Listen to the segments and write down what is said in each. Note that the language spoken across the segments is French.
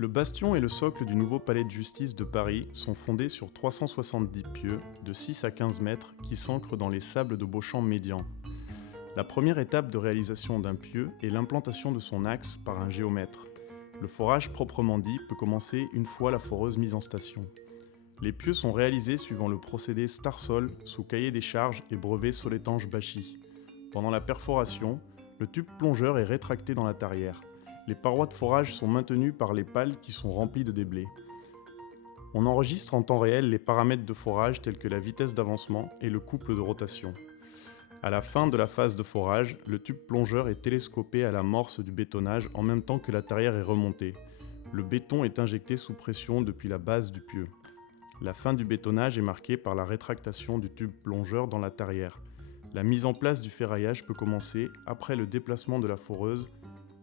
Le bastion et le socle du nouveau palais de justice de Paris sont fondés sur 370 pieux de 6 à 15 mètres qui s'ancrent dans les sables de Beauchamp médian. La première étape de réalisation d'un pieu est l'implantation de son axe par un géomètre. Le forage proprement dit peut commencer une fois la foreuse mise en station. Les pieux sont réalisés suivant le procédé Starsol sous cahier des charges et brevet Soletanche-Bachy. Pendant la perforation, le tube plongeur est rétracté dans la tarière. Les parois de forage sont maintenues par les pales qui sont remplies de déblais. On enregistre en temps réel les paramètres de forage tels que la vitesse d'avancement et le couple de rotation. À la fin de la phase de forage, le tube plongeur est télescopé à l'amorce du bétonnage en même temps que la tarière est remontée. Le béton est injecté sous pression depuis la base du pieu. La fin du bétonnage est marquée par la rétractation du tube plongeur dans la tarière. La mise en place du ferraillage peut commencer après le déplacement de la foreuse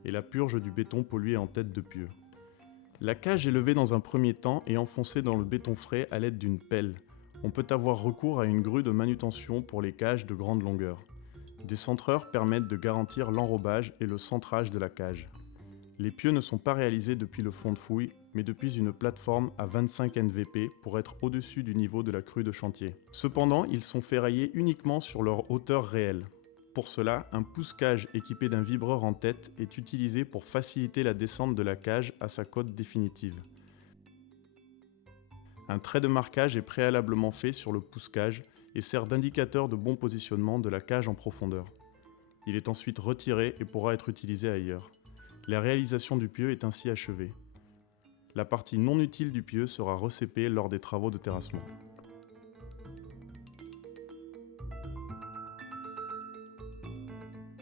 et la purge du béton pollué en tête de pieu. La cage est levée dans un premier temps et enfoncée dans le béton frais à l'aide d'une pelle. On peut avoir recours à une grue de manutention pour les cages de grande longueur. Des centreurs permettent de garantir l'enrobage et le centrage de la cage. Les pieux ne sont pas réalisés depuis le fond de fouille, mais depuis une plateforme à 25 NVP pour être au-dessus du niveau de la crue de chantier. Cependant, ils sont ferraillés uniquement sur leur hauteur réelle. Pour cela, un pousse-cage équipé d'un vibreur en tête est utilisé pour faciliter la descente de la cage à sa cote définitive. Un trait de marquage est préalablement fait sur le pousse-cage et sert d'indicateur de bon positionnement de la cage en profondeur. Il est ensuite retiré et pourra être utilisé ailleurs. La réalisation du pieu est ainsi achevée. La partie non utile du pieu sera recépée lors des travaux de terrassement.